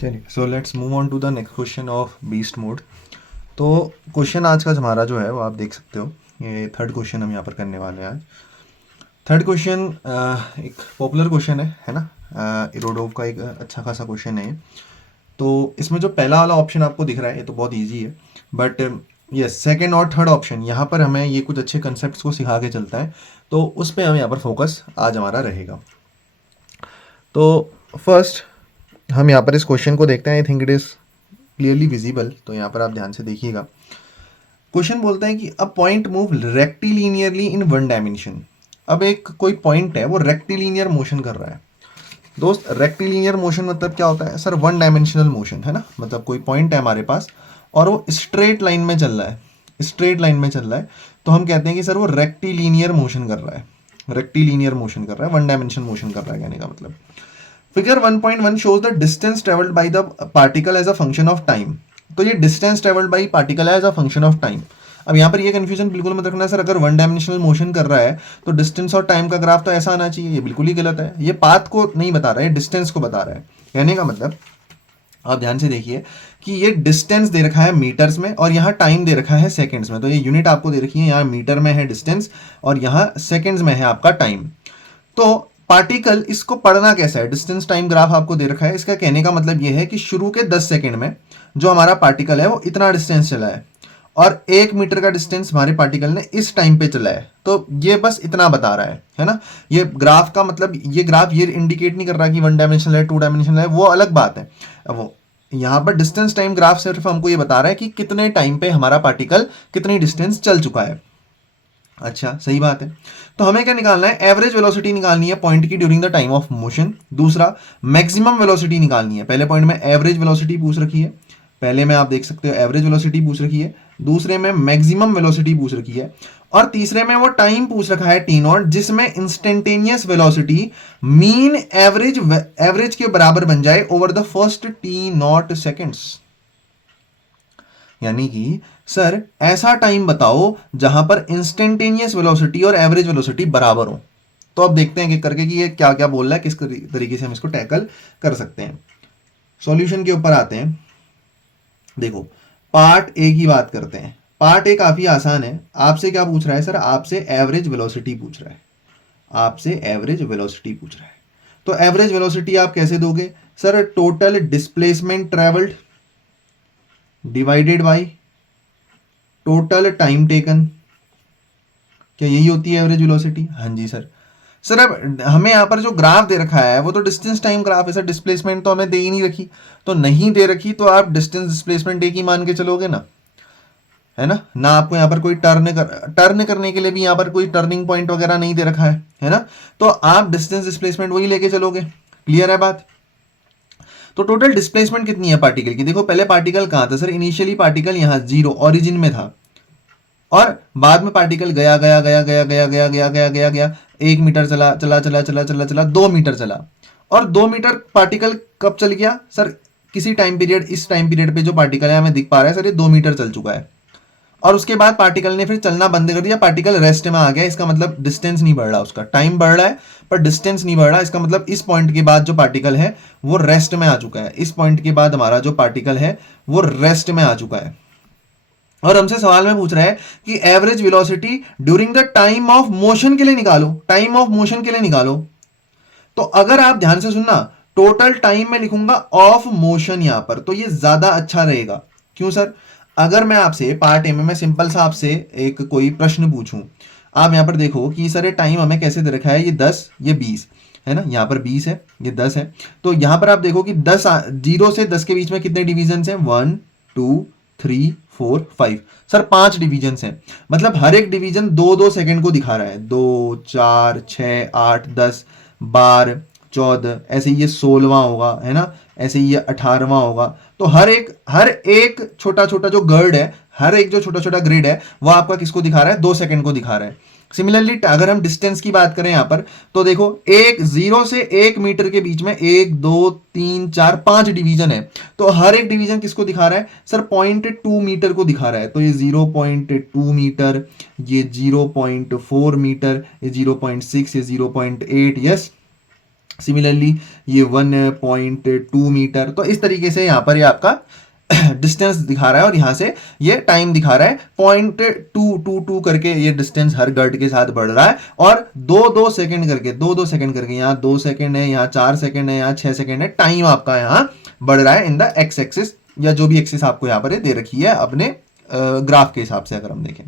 चलिए, so let's move on to the next question of beast mode. तो question आज का हमारा जो है वो आप देख सकते हो, ये थर्ड क्वेश्चन हम यहाँ पर करने वाले हैं आज। थर्ड क्वेश्चन एक पॉपुलर क्वेश्चन है ना। इरोडोव का एक अच्छा खासा क्वेश्चन है ये। तो इसमें जो पहला वाला ऑप्शन आपको दिख रहा है ये तो बहुत इजी है, बट यस सेकंड और थर्ड ऑप्शन यहाँ पर हमें ये कुछ अच्छे कंसेप्ट को सिखा के चलता है, तो उस पर हम यहाँ पर फोकस आज हमारा रहेगा। तो फर्स्ट हम यहाँ पर इस क्वेश्चन को देखते हैं। I think it is clearly visible, तो यहाँ पर आप ध्यान से देखिएगा। क्वेश्चन बोलता है कि a point move rectilinearly in one dimension. अब एक कोई पॉइंट है वो रेक्टिलिनियर मोशन कर रहा है। दोस्त, रेक्टिलिनियर मोशन मतलब क्या होता है सर? वन डायमेंशनल मोशन है ना। मतलब कोई पॉइंट है हमारे पास और वो स्ट्रेट लाइन में चल रहा है, स्ट्रेट लाइन में चल रहा है, तो हम कहते हैं कि सर वो रेक्टिलिनियर मोशन कर रहा है। रेक्टिलिनियर मोशन कर रहा है, वन डायमेंशन मोशन कर रहा है कहने का मतलब। Figure 1.1 shows the distance traveled by the particle as a function of time। तो ये डिस्टेंस ट्रेवल्ड बाई पार्टिकल है as a function of time. अब यहाँ पर ये कंफ्यूजन बिल्कुल मत रखना सर, अगर वन डायमेंशनल मोशन कर रहा है तो डिस्टेंस और टाइम का ग्राफ तो ऐसा आना चाहिए, ये बिल्कुल ही गलत है। ये पाथ को नहीं बता रहा है, डिस्टेंस को बता रहा है। कहने का मतलब आप ध्यान से देखिए कि ये डिस्टेंस दे रखा है मीटर्स में और यहाँ टाइम दे रखा है सेकंड्स में। तो ये यूनिट आपको दे रखी है, यहाँ मीटर में है डिस्टेंस और यहाँ सेकंड्स में है आपका टाइम। तो पार्टिकल इसको पढ़ना कैसा है? डिस्टेंस टाइम ग्राफ आपको दे रखा है। इसका कहने का मतलब यह है कि शुरू के 10 सेकंड में जो हमारा पार्टिकल है वो इतना डिस्टेंस चला है और 1 मीटर का डिस्टेंस हमारे पार्टिकल ने इस टाइम पे चला है। तो ये बस इतना बता रहा है ना। ये ग्राफ का मतलब, ये ग्राफ ये इंडिकेट नहीं कर रहा कि वन डायमेंशनल है, टू डायमेंशनल है, वो अलग बात है। वो यहाँ पर डिस्टेंस टाइम ग्राफ सिर्फ हमको ये बता रहा है कि कितने टाइम पे हमारा पार्टिकल कितनी डिस्टेंस चल चुका है। अच्छा, सही बात है। तो हमें क्या निकालना है? एवरेज वेलोसिटी निकालनी है पॉइंट की during the time of motion. दूसरा, मैक्सिमम वेलोसिटी निकालनी है। पहले पॉइंट में एवरेज वेलोसिटी पूछ रखी है, पहले में आप देख सकते हो एवरेज वेलोसिटी पूछ रखी है, दूसरे में मैक्सिमम वेलोसिटी पूछ रखी है और तीसरे में वो टाइम पूछ रखा है टी नॉट, जिसमें इंस्टेंटेनियस वेलोसिटी मीन एवरेज के बराबर बन जाए over the first T not seconds. यानी कि सर ऐसा टाइम बताओ जहां पर इंस्टेंटेनियस वेलोसिटी और एवरेज वेलोसिटी बराबर हो। तो अब देखते हैं कि करके कि ये क्या क्या बोल रहा है, किस तरीके से हम इसको टैकल कर सकते हैं। सॉल्यूशन के ऊपर आते हैं। देखो, पार्ट ए की बात करते हैं। पार्ट ए काफी आसान है। आपसे क्या पूछ रहा है सर? आपसे एवरेज वेलोसिटी पूछ रहा है, आपसे एवरेज वेलोसिटी पूछ रहा है। तो एवरेज वेलोसिटी आप कैसे दोगे sir? Total displacement travelled divided by total time taken. क्या यही होती है एवरेज वेलोसिटी? हाँ जी सर। सर अब हमें यहाँ पर जो ग्राफ दे रखा है वो तो डिस्टेंस टाइम ग्राफ है सर, डिस्प्लेसमेंट तो हमें दे ही नहीं रखी। तो नहीं दे रखी तो आप डिस्टेंस डिस्प्लेसमेंट एक ही मान के चलोगे ना, है ना। आपको यहाँ पर कोई टर्न करने के लिए भी यहाँ पर कोई टर्निंग पॉइंट वगैरह नहीं दे रखा है ना। तो आप डिस्टेंस डिस्प्लेसमेंट वही लेके चलोगे। क्लियर है बात? तो टोटल डिस्प्लेसमेंट कितनी है पार्टिकल की? देखो, पहले पार्टिकल कहाँ था सर? इनिशियली पार्टिकल यहाँ जीरो ओरिजिन में था और बाद में पार्टिकल गया गया गया गया गया गया गया गया गया गया 1 मीटर चला चला चला चला चला चला 2 मीटर चला। और 2 मीटर पार्टिकल कब चल गया सर? किसी टाइम पीरियड, इस टाइम पीरियड पे जो पार्टिकल है हमें दिख पा रहा है सर, ये 2 मीटर चल चुका है। और उसके बाद पार्टिकल ने फिर चलना बंद कर दिया, पार्टिकल रेस्ट में आ गया। इसका मतलब डिस्टेंस नहीं बढ़ रहा, उसका टाइम बढ़ रहा है पर डिस्टेंस नहीं बढ़ रहा। इसका मतलब इस पॉइंट के बाद जो पार्टिकल है वो रेस्ट में आ चुका है। इस पॉइंट के बाद हमारा जो पार्टिकल है वो रेस्ट में आ चुका है। और हमसे सवाल में पूछ रहा है कि average velocity during the time of motion के लिए निकालो, टाइम ऑफ मोशन के लिए निकालो। तो अगर आप ध्यान से सुनना, टोटल टाइम में लिखूंगा ऑफ मोशन यहां पर, तो ये ज्यादा अच्छा रहेगा। क्यों सर? अगर मैं आपसे पार्ट ए में मैं सिंपल सा आपसे एक कोई प्रश्न पूछूं, आप यहां पर देखो कि सर टाइम हमें कैसे दे रखा है, ये 10 ये 20 है ना, यहां पर 20 है ये 10 है। तो यहां पर आप देखो कि 10 0 से 10 के बीच में कितने डिवीजन हैं? 1 2 3 4 5 सर 5 डिवीजन हैं। मतलब हर एक डिवीजन 2-2 सेकंड को दिखा रहा है। 2 4 6 8 10 12 14, ऐसे ये 16वां होगा, है ना, ऐसे ये 18वां होगा। तो हर एक छोटा छोटा जो गर्ड है, हर एक जो छोटा छोटा ग्रिड है वो आपका किसको दिखा रहा है? 2 सेकंड को दिखा रहा है। सिमिलरली अगर हम डिस्टेंस की बात करें यहां पर, तो देखो 0 से 1 मीटर के बीच में 1 2 3 4 5 डिवीजन है। तो हर एक डिवीजन किसको दिखा रहा है सर? 0.2 मीटर को दिखा रहा है। तो ये 0.2 मीटर, ये 0.4 मीटर, ये 0.6, ये 0.8, यस सिमिलरली ये 1.2 मीटर, तो इस तरीके से यहाँ पर ये आपका डिस्टेंस दिखा रहा है और यहाँ से ये टाइम दिखा रहा है। 0.222 करके ये डिस्टेंस हर गर्ड के साथ बढ़ रहा है और 2-2 सेकंड करके 2-2 सेकंड करके यहाँ 2 सेकंड है, यहाँ 4 सेकंड है, यहाँ 6 सेकंड है, टाइम आपका यहाँ बढ़ रहा है इन द एक्स एक्सिस या जो भी एक्सिस आपको यहाँ पर दे रखी है अपने ग्राफ के हिसाब से अगर हम देखें।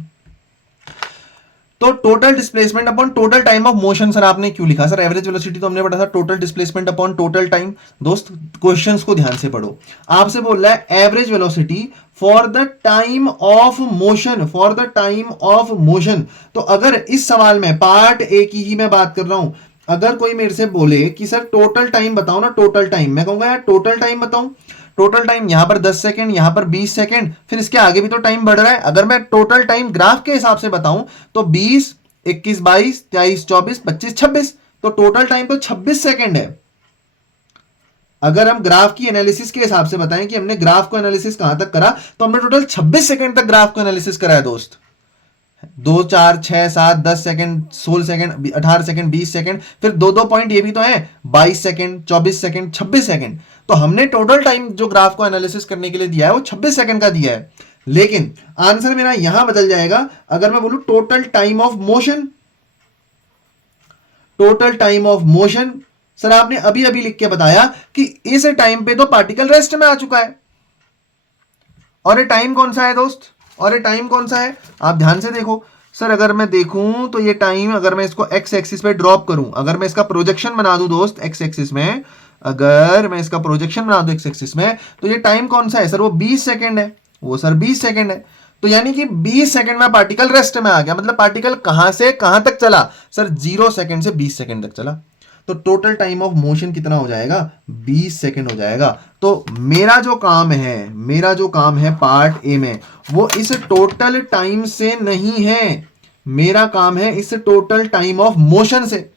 तो total displacement upon total time of motion sir आपने क्यों लिखा? सर एवरेज वेलोसिटी तो हमने पढ़ा था, total displacement upon total time. दोस्त क्वेश्चंस को ध्यान से पढ़ो, आपसे बोल रहा है average velocity for the time of motion, for the time of motion. तो अगर इस सवाल में पार्ट ए की ही मैं बात कर रहा हूं, अगर कोई मेरे से बोले कि सर टोटल टाइम बताओ ना, टोटल टाइम, मैं कहूंगा यार टोटल टाइम बताऊं। टोटल टाइम यहां पर 10 सेकंड, यहां पर 20 सेकंड, फिर इसके आगे भी तो टाइम बढ़ रहा है। अगर मैं टोटल टाइम ग्राफ के हिसाब से बताऊं तो 20, 21, 22, 23, 24, 25, 26, तो टोटल टाइम तो 26 सेकंड है। अगर हम ग्राफ की एनालिसिस के हिसाब से बताएं कि हमने ग्राफ को एनालिसिस कहां तक करा, तो हमने टोटल 26 सेकंड तक ग्राफ को एनालिसिस करा है दोस्त। 2, 4, 6, 7, 10 सेकंड, 16 सेकंड, 18 सेकंड, 20 सेकंड, फिर 2-2 पॉइंट ये भी तो है, 22 सेकंड, 24 सेकंड, 26 सेकंड। तो हमने टोटल टाइम जो ग्राफ को एनालिसिस करने के लिए दिया है वो 26 सेकंड का दिया है। लेकिन आंसर मेरा यहां बदल जाएगा अगर मैं बोलूं total time of motion. Total time of motion sir आपने अभी अभी लिख के बताया कि इस टाइम पे तो पार्टिकल रेस्ट में आ चुका है। और ये टाइम कौन सा है दोस्त? और ये टाइम कौन सा है? आप ध्यान से देखो सर, अगर मैं देखूं तो ये टाइम, अगर मैं इसको एक्स एक्सिस पे ड्रॉप करूं, अगर मैं इसका प्रोजेक्शन बना दूं दोस्त एक्स एक्सिस में, अगर मैं इसका प्रोजेक्शन बना दूं एक्स एक्सिस में, तो ये टाइम कौन सा है सर? वो 20 सेकंड है, वो सर 20 सेकंड है। तो यानी कि 20 सेकंड में पार्टिकल रेस्ट में आ गया, मतलब पार्टिकल कहां से कहां तक चला सर? 0 सेकंड से 20 सेकंड तक चला। तो टोटल टाइम ऑफ मोशन कितना हो जाएगा? 20 सेकंड हो जाएगा। तो मेरा जो काम है, मेरा जो काम है पार्ट ए में, वो इस टोटल टाइम से नहीं है, मेरा काम है इस टोटल टाइम ऑफ मोशन से।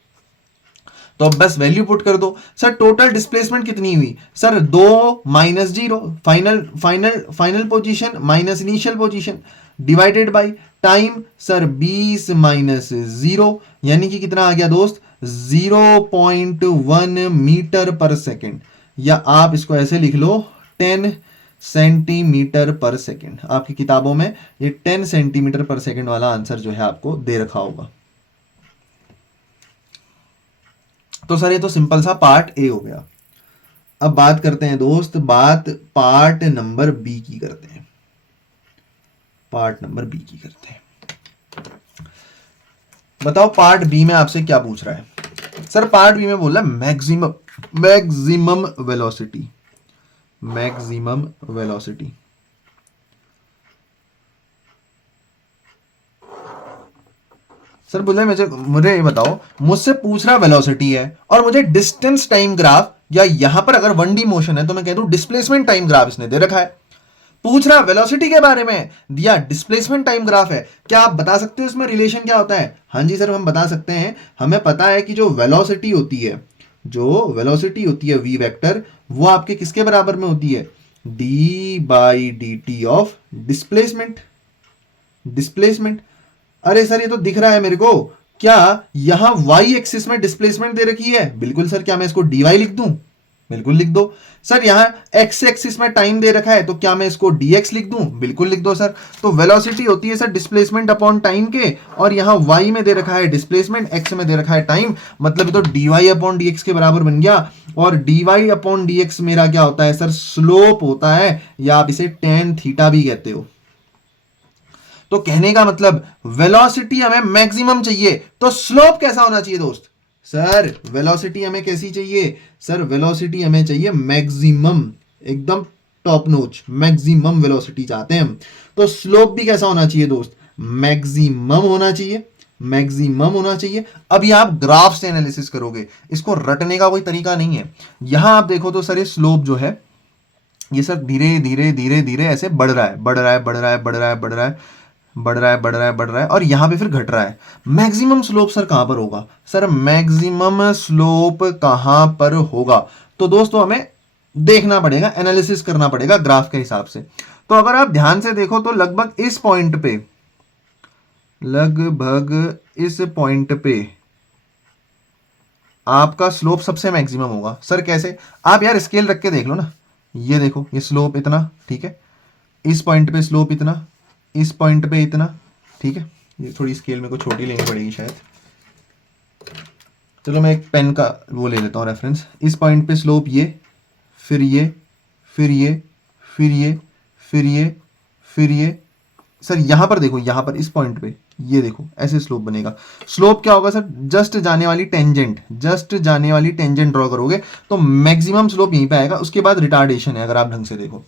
तो अब बस वैल्यू पुट कर दो सर। टोटल डिस्प्लेसमेंट कितनी हुई sir? 2 minus 0, final final final position minus initial position, divided by time sir 20 minus 0, यानी कि कितना आ गया दोस्त? 0.1 मीटर पर सेकेंड, या आप इसको ऐसे लिख लो 10 सेंटीमीटर पर सेकेंड। आपकी किताबों में ये 10 सेंटीमीटर पर सेकेंड वाला आंसर जो है आपको दे रखा होगा। तो सर ये तो सिंपल सा पार्ट ए हो गया। अब बात करते हैं दोस्त, बात पार्ट नंबर बी की करते हैं। पार्ट नंबर बी की करते हैं। बताओ पार्ट बी में आपसे क्या पूछ रहा है सर? पार्ट बी में बोल रहा है maximum velocity, maximum velocity. Sir बोल रहे मुझे ये बताओ, मुझसे पूछ रहा वेलोसिटी है और मुझे डिस्टेंस टाइम ग्राफ, या यहां पर अगर 1D मोशन है तो मैं कह दूं डिस्प्लेसमेंट टाइम ग्राफ इसने दे रखा है। पूछ रहा वेलोसिटी के बारे में, दिया डिस्प्लेसमेंट टाइम ग्राफ है। क्या आप बता सकते हो इसमें रिलेशन क्या होता है? हाँ जी सर हम बता सकते हैं। हमें पता है कि जो वेलोसिटी होती है, जो वेलोसिटी होती है वी वेक्टर, वो आपके किसके बराबर में होती है? d/dt of displacement. डिस्प्लेसमेंट, अरे सर ये तो दिख रहा है मेरे को। क्या यहां y एक्सिस में डिस्प्लेसमेंट दे रखी है? बिल्कुल सर। क्या मैं इसको dy लिख दूं? बिल्कुल लिख दो सर। यहां x एक्सिस में टाइम दे रखा है, तो क्या मैं इसको dx लिख दूं? बिल्कुल लिख दो सर। तो वेलोसिटी होती है सर डिस्प्लेसमेंट अपॉन टाइम के, और यहां y में दे रखा है डिस्प्लेसमेंट, x में दे रखा है टाइम, मतलब तो dy अपॉन dx के बराबर बन गया। और dy अपॉन dx मेरा क्या होता है सर? स्लोप होता है, या आप इसे tan थीटा भी कहते हो। तो कहने का मतलब वेलोसिटी हमें मैक्सिमम चाहिए, तो स्लोप कैसा होना चाहिए दोस्त? सर वेलोसिटी हमें कैसी चाहिए? सर वेलोसिटी हमें चाहिए मैक्सिमम, एकदम टॉप नोच मैक्सिमम वेलोसिटी चाहते हैं हम। तो स्लोप भी कैसा होना चाहिए दोस्त? मैक्सिमम होना चाहिए, मैक्सिमम होना चाहिए। अभी आप ग्राफ से एनालिसिस करोगे, इसको रटने का कोई तरीका नहीं है। यहां आप देखो तो सर ये स्लोप जो है, ये सर धीरे धीरे धीरे धीरे ऐसे बढ़ रहा है, बढ़ रहा है, बढ़ रहा है, बढ़ रहा है, बढ़ रहा है, बढ़ रहा है, बढ़ रहा है, बढ़ रहा है, और यहां पे फिर घट रहा है। मैक्सिमम स्लोप सर कहां पर होगा? सर मैक्सिमम स्लोप कहां पर होगा? तो दोस्तों हमें देखना पड़ेगा, एनालिसिस करना पड़ेगा ग्राफ के हिसाब से। तो अगर आप ध्यान से देखो तो लगभग इस पॉइंट पे, लगभग इस पॉइंट पे आपका स्लोप सबसे मैक्सिमम होगा। सर कैसे? आप यार स्केल रख के देख लो ना, ये देखो ये स्लोप इतना, ठीक है, इस पॉइंट पे स्लोप इतना, इस पॉइंट पे इतना, ठीक है। ये थोड़ी स्केल मेरे को छोटी लेनी पड़ेगी शायद, चलो मैं एक पेन का वो ले लेता हूँ रेफरेंस। इस पॉइंट पे स्लोप ये, फिर ये, फिर ये, फिर ये, फिर ये, फिर ये। सर यहाँ पर देखो, यहाँ पर इस पॉइंट पे ये देखो ऐसे स्लोप बनेगा। स्लोप क्या होगा सर? जस्ट जाने वाली टेंजेंट, जस्ट जाने वाली टेंजेंट ड्रॉ करोगे तो मैक्सिमम स्लोप यहीं पे आएगा। उसके बाद रिटार्डेशन है अगर आप ढंग से देखो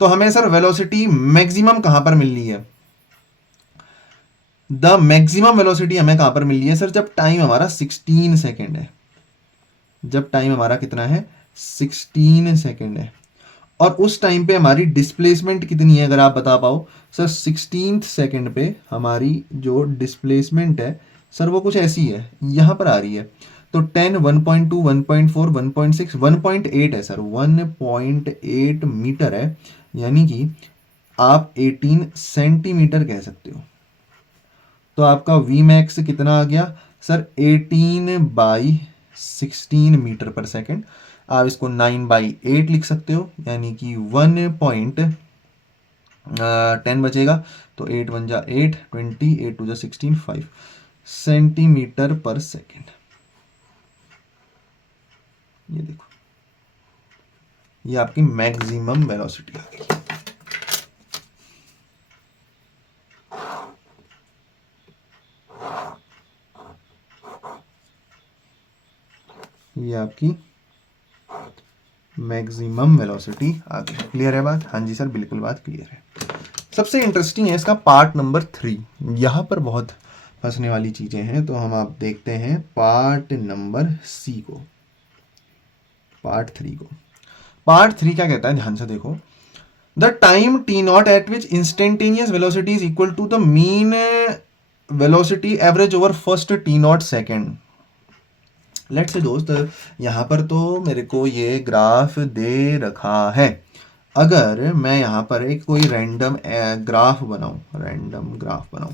तो। हमें सर वेलोसिटी मैक्सिमम कहां पर मिल रही है? द मैक्सिमम वेलोसिटी हमें कहां पर मिल रही है सर? जब टाइम हमारा 16 सेकेंड है। जब टाइम हमारा कितना है? 16 सेकेंड है। और उस टाइम पे हमारी डिस्प्लेसमेंट कितनी है अगर आप बता पाओ सर? 16 सेकेंड पे हमारी जो डिस्प्लेसमेंट है सर वो कुछ ऐसी है, यहां पर आ रही है। तो 10, 1.2, 1.4, 1.6, 1.8 है सर, 1.8 मीटर है। यानी कि आप 18 सेंटीमीटर कह सकते हो। तो आपका वी मैक्स कितना आ गया सर? 18/16 मीटर पर सेकेंड। आप इसको 9/8 लिख सकते हो, यानी कि 1.10 बचेगा। तो 8 1 जा 8, 20, 8 2 जा 16, 5 सेंटीमीटर पर सेकेंड। ये देखो, ये आपकी मैक्सिमम वेलोसिटी आ गई। ये आपकी मैक्सिमम वेलोसिटी आ गई। क्लियर है बात? हाँ जी सर, बिल्कुल बात क्लियर है। सबसे इंटरेस्टिंग है इसका पार्ट नंबर 3। यहाँ पर बहुत फंसने वाली चीजें हैं, तो हम आप देखते हैं पार्ट नंबर सी को, पार्ट 3 को। पार्ट 3 क्या कहता है, ध्यान से देखो। The time T naught at which instantaneous velocity is equal to the mean velocity average over first T naught second. Let's say दोस्त, यहाँ पर तो मेरे को ये ग्राफ दे रखा है। अगर मैं यहाँ पर एक कोई रैंडम ग्राफ बनाऊं, रैंडम ग्राफ बनाऊं,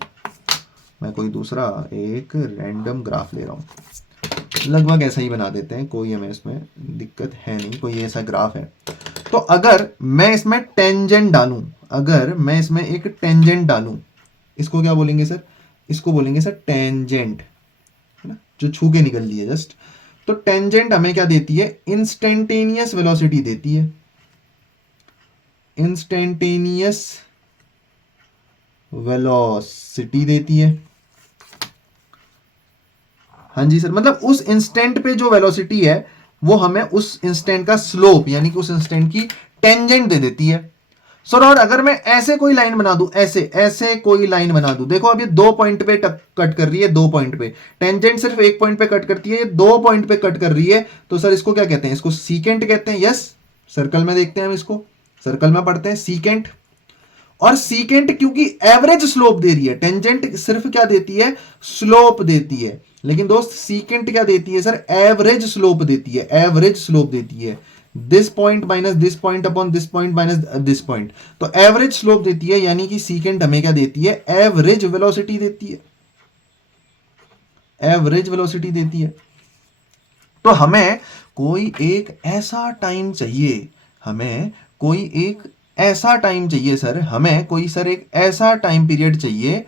मैं कोई दूसरा एक रैंडम ग्राफ ले रहा हूँ, लगभग ऐसा ही बना देते हैं, कोई हमें इसमें दिक्कत है नहीं। कोई ऐसा ग्राफ है, तो अगर मैं इसमें टेंजेंट डालूं, अगर मैं इसमें एक टेंजेंट डालूं, इसको क्या बोलेंगे सर? इसको बोलेंगे सर टेंजेंट, है ना, जो छू के निकल रही है जस्ट। तो टेंजेंट हमें क्या देती है? इंस्टेंटेनियस वेलोसिटी देती है, इंस्टेंटेनियस वेलोसिटी देती है। हाँ जी सर, मतलब उस इंस्टेंट पे जो वेलोसिटी है वो हमें उस इंस्टेंट का स्लोप, यानी कि उस इंस्टेंट की टेंजेंट दे देती है सर। और अगर मैं ऐसे कोई लाइन बना दूं, ऐसे ऐसे कोई लाइन बना दूं, देखो अब ये 2 पॉइंट पे कट कर रही है, 2 पॉइंट पे। टेंजेंट सिर्फ 1 पॉइंट पे कट करती है, ये 2 पॉइंट पे कट कर रही है, तो सर इसको क्या कहते हैं? इसको सीकेंट कहते हैं। यस, सर्कल में देखते हैं हम इसको, सर्कल में पढ़ते हैं सीकेंट। और सीकेंट क्योंकि एवरेज स्लोप दे रही है, टेंजेंट सिर्फ क्या देती है? स्लोप देती है। लेकिन दोस्त सीकेंट क्या देती है सर? एवरेज स्लोप देती है, एवरेज स्लोप देती है। This point minus this point upon this point minus this point, तो एवरेज स्लोप देती है। यानी कि सीकेंट हमें क्या देती है? एवरेज वेलोसिटी देती है, एवरेज वेलोसिटी देती है। तो हमें कोई एक ऐसा टाइम चाहिए, हमें कोई एक ऐसा टाइम चाहिए सर, हमें कोई सर एक ऐसा टाइम पीरियड चाहिए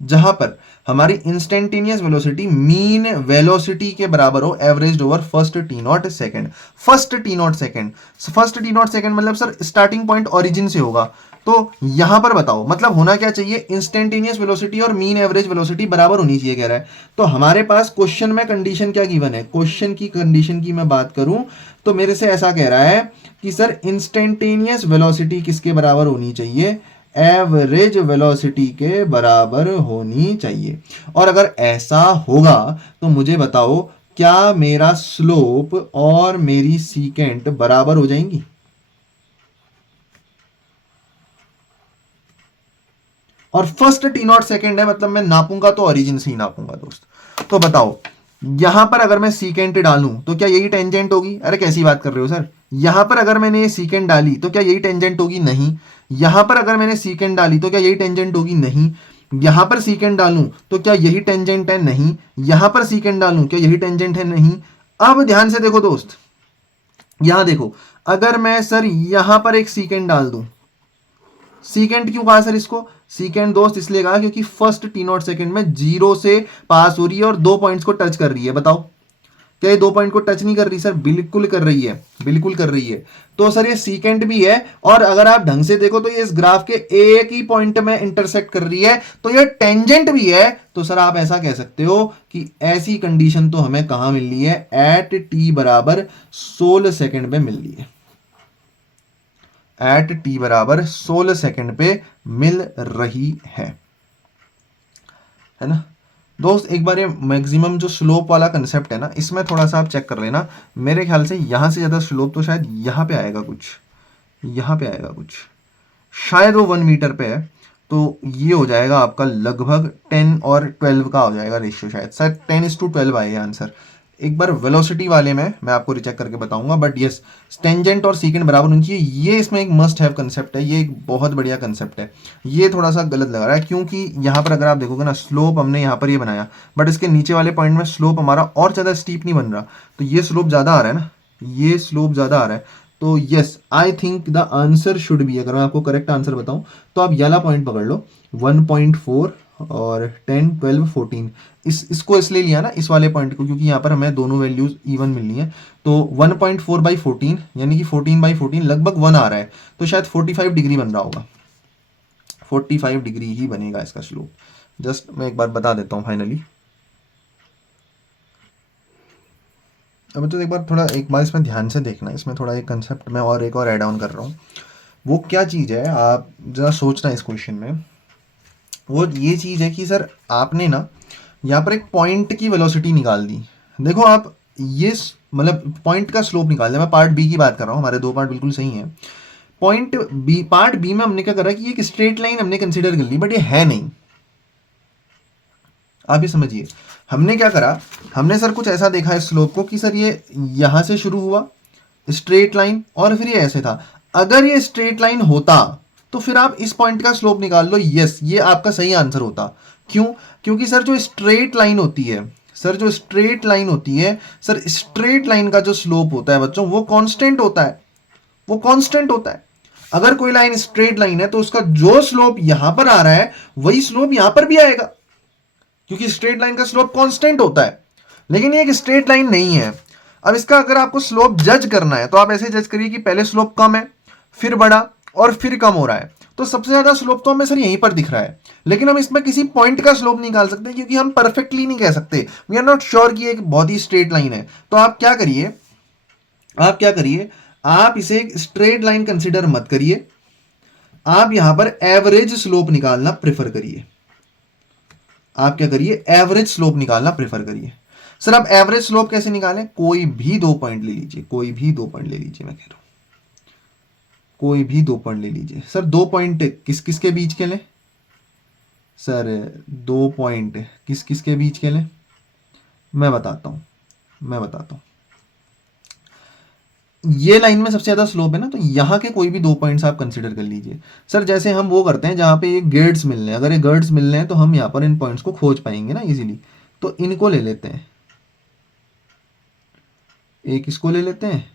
जहां पर हमारी इंस्टेंटेनियस वेलोसिटी मीन वेलोसिटी के बराबर हो, average over first T naught second. First T naught second, first T naught second मतलब सर स्टार्टिंग पॉइंट ओरिजिन से होगा। तो यहां पर बताओ, मतलब होना क्या चाहिए? इंस्टेंटेनियस वेलोसिटी और मीन एवरेज वेलोसिटी बराबर होनी चाहिए कह रहा है। तो हमारे पास क्वेश्चन में कंडीशन क्या गिवन है? क्वेश्चन की कंडीशन की मैं बात करूं तो मेरे से ऐसा कह रहा है कि सर इंस्टेंटेनियस वेलोसिटी किसके बराबर होनी चाहिए? एवरेज वेलोसिटी के बराबर होनी चाहिए। और अगर ऐसा होगा तो मुझे बताओ, क्या मेरा स्लोप और मेरी सीकेंट बराबर हो जाएंगी? और फर्स्ट टी नॉट सेकेंड है, मतलब मैं नापूंगा तो ओरिजिन से ही नापूंगा दोस्त। तो बताओ, यहां पर अगर मैं सीकेंट डालूं तो क्या यही टेंजेंट होगी? अरे कैसी बात कर रहे हो सर? यहां पर अगर मैंने ये सीकेंट डाली तो क्या यही टेंजेंट होगी? नहीं। यहां पर अगर मैंने सीकेंट डाली तो क्या यही टेंजेंट होगी? नहीं। यहां पर सीकेंड डालूं तो क्या यही टेंजेंट है? नहीं। यहां पर सीकेंड डालूं क्या यही टेंजेंट है? नहीं। अब ध्यान से देखो दोस्त, यहां देखो, अगर मैं सर यहां पर एक सीकेंड डाल दूं, सीकेंड क्यों कहा सर इसको? सीकेंड दोस्त इसलिए कहा क्योंकि फर्स्ट टी नॉट सेकेंड में जीरो से पास हो रही है और 2 पॉइंट्स को टच कर रही है। बताओ क्या ये 2 पॉइंट को टच नहीं कर रही? सर बिल्कुल कर रही है, बिल्कुल कर रही है। तो सर ये सीकेंड भी है, और अगर आप ढंग से देखो तो ये इस ग्राफ के एक ही पॉइंट में इंटरसेक्ट कर रही है, तो ये टेंजेंट भी है। तो सर आप ऐसा कह सकते हो कि ऐसी कंडीशन तो हमें कहां मिल रही है? एट टी बराबर 16 सेकेंड पे मिल रही है। एट टी बराबर 16 सेकेंड पे मिल रही है ना दोस्त। एक बार ये मैक्सिमम जो स्लोप वाला कंसेप्ट है ना, इसमें थोड़ा सा आप चेक कर लेना। मेरे ख्याल से यहां से ज्यादा स्लोप तो शायद यहां पे आएगा कुछ, यहां पे आएगा कुछ, शायद वो 1 मीटर पे है। तो ये हो जाएगा आपका लगभग 10 और 12 का हो जाएगा रेशियो, शायद 10:12 आएगा आंसर। एक बार वेलोसिटी वाले में मैं आपको रिचेक करके बताऊंगा, बट यस, टेंजेंट और सीकेंड बराबर होनी चाहिए। ये इसमें एक मस्ट हैव कंसेप्ट है, ये एक बहुत बढ़िया कंसेप्ट है। ये थोड़ा सा गलत लग रहा है क्योंकि यहाँ पर अगर आप देखोगे ना, स्लोप हमने यहाँ पर ये बनाया, बट इसके नीचे वाले पॉइंट में स्लोप हमारा और ज़्यादा स्टीप नहीं बन रहा, तो ये स्लोप ज़्यादा आ रहा है ना, ये स्लोप ज़्यादा आ रहा है। तो yes, I think the answer should be, अगर मैं आपको करेक्ट आंसर बताऊं तो आप ये वाला पॉइंट पकड़ लो, 1.4 और 10, 12, 14, इसको इसलिए लिया ना, इस वाले पॉइंट को, क्योंकि यहाँ पर हमें दोनों वैल्यूज इवन मिलनी है। तो 1.4/14 यानी कि 14/14 लगभग 1 आ रहा है, तो शायद 45 डिग्री बन रहा होगा। 45 डिग्री ही बनेगा इसका स्लोप। जस्ट मैं एक बार बता देता हूँ फाइनली। अब तो एक बार थोड़ा, एक बार इसमें ध्यान से देखना, इसमें थोड़ा एक कंसेप्ट में और एक और ऐड ऑन कर रहा हूँ। वो क्या चीज़ है, आप ज़रा सोचना इस क्वेश्चन में। वो ये चीज़ है कि सर आपने ना यहाँ पर एक पॉइंट की वेलोसिटी निकाल दी। देखो आप, ये मतलब पॉइंट का स्लोप निकाल दिया। मैं पार्ट बी की बात कर रहा हूँ, हमारे दो पार्ट बिल्कुल सही हैं। पॉइंट बी, पार्ट बी में हमने क्या करा कि एक स्ट्रेट लाइन हमने कंसिडर कर ली, बट ये है नहीं। आप ये समझिए, हमने क्या करा, हमने सर कुछ ऐसा देखा है स्लोप को कि सर ये यहां से शुरू हुआ स्ट्रेट लाइन और फिर ये ऐसे था। अगर ये स्ट्रेट लाइन होता तो फिर आप इस पॉइंट का स्लोप निकाल लो। यस, ये आपका सही आंसर होता। क्यों? क्योंकि सर जो स्ट्रेट लाइन होती है, सर जो स्ट्रेट लाइन होती है, सर स्ट्रेट लाइन का जो स्लोप होता है बच्चों, वो कांस्टेंट होता है, वो कांस्टेंट होता है। अगर कोई लाइन स्ट्रेट लाइन है तो उसका जो स्लोप यहां पर आ रहा है वही स्लोप यहां पर भी आएगा, क्योंकि स्ट्रेट लाइन का स्लोप कांस्टेंट होता है। लेकिन ये एक स्ट्रेट लाइन नहीं है। अब इसका अगर आपको स्लोप जज करना है तो आप ऐसे जज करिए कि पहले स्लोप कम है, फिर बढ़ा, और फिर कम हो रहा है। तो सबसे ज्यादा स्लोप तो हमें सर यहीं पर दिख रहा है। लेकिन हम इसमें किसी पॉइंट का स्लोप निकाल सकते हैं, क्योंकि हम परफेक्टली नहीं कह सकते, वी आर नॉट श्योर कि एक बहुत ही स्ट्रेट लाइन है। तो आप क्या करिए, आप क्या करिए, आप इसे एक स्ट्रेट लाइन कंसिडर मत करिए, आप यहां पर एवरेज स्लोप निकालना प्रेफर करिए। आप क्या करिए, एवरेज स्लोप निकालना प्रेफर करिए। सर आप एवरेज स्लोप कैसे निकालें? कोई भी 2 पॉइंट ले लीजिए, कोई भी 2 पॉइंट ले लीजिए, मैं कह रहा हूं कोई भी 2 पॉइंट ले लीजिए। सर 2 पॉइंट किस किस के बीच के लें? सर 2 पॉइंट किस किस के बीच के लें? मैं बताता हूं, मैं बताता हूं। ये लाइन में सबसे ज्यादा स्लोप है ना, तो यहां के कोई भी 2 पॉइंट्स आप कंसिडर कर लीजिए। सर जैसे हम वो करते हैं जहां पे ये गर्ड्स मिल रहे हैं, अगर ये गर्ड्स मिल रहे हैं तो हम यहां पर इन पॉइंट्स को खोज पाएंगे ना इजीली। तो इनको ले लेते हैं, एक इसको ले लेते हैं,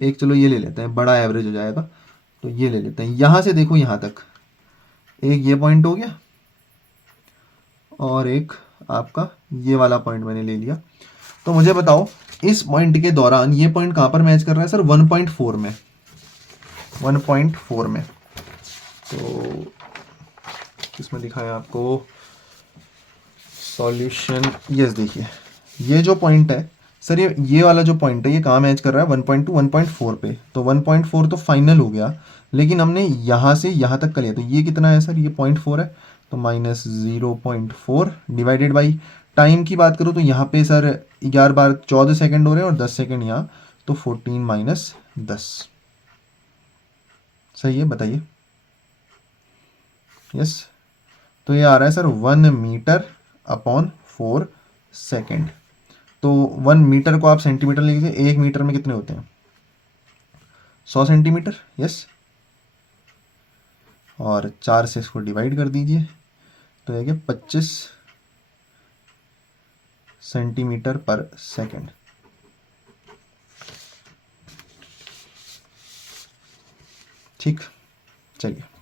एक चलो ये ले लेते हैं, बड़ा एवरेज हो जाएगा। तो ये ले लेते हैं, यहां से देखो यहां तक एक ये पॉइंट हो गया, और एक आपका ये वाला पॉइंट मैंने ले लिया। तो मुझे बताओ इस पॉइंट के दौरान ये पॉइंट कहां पर मैच कर रहा है? सर 1.4 में, 1.4 में। तो किसमें दिखा है आपको सॉल्यूशन? यस, देखिए ये जो पॉइंट है सर, ये वाला जो पॉइंट है ये कहाँ मैच कर रहा है? 1.2, 1.4 पे। तो 1.4 तो फाइनल हो गया, लेकिन हमने यहाँ से यहाँ तक का लिया, तो ये कितना है सर? ये 0.4 है, तो -0.4 डिवाइडेड बाई टाइम की बात करूँ तो यहाँ पे सर 11 बार 14 सेकंड हो रहे हैं और 10 सेकंड यहाँ, तो 14 - 10। सही है, बताइए। यस, तो ये आ रहा है सर 1 मीटर/4 सेकेंड। तो 1 मीटर को आप सेंटीमीटर ले लीजिए, 1 मीटर में कितने होते हैं? 100 सेंटीमीटर। यस, और 4 से इसको डिवाइड कर दीजिए, तो है कि 25 सेंटीमीटर पर सेकंड। ठीक, चलिए।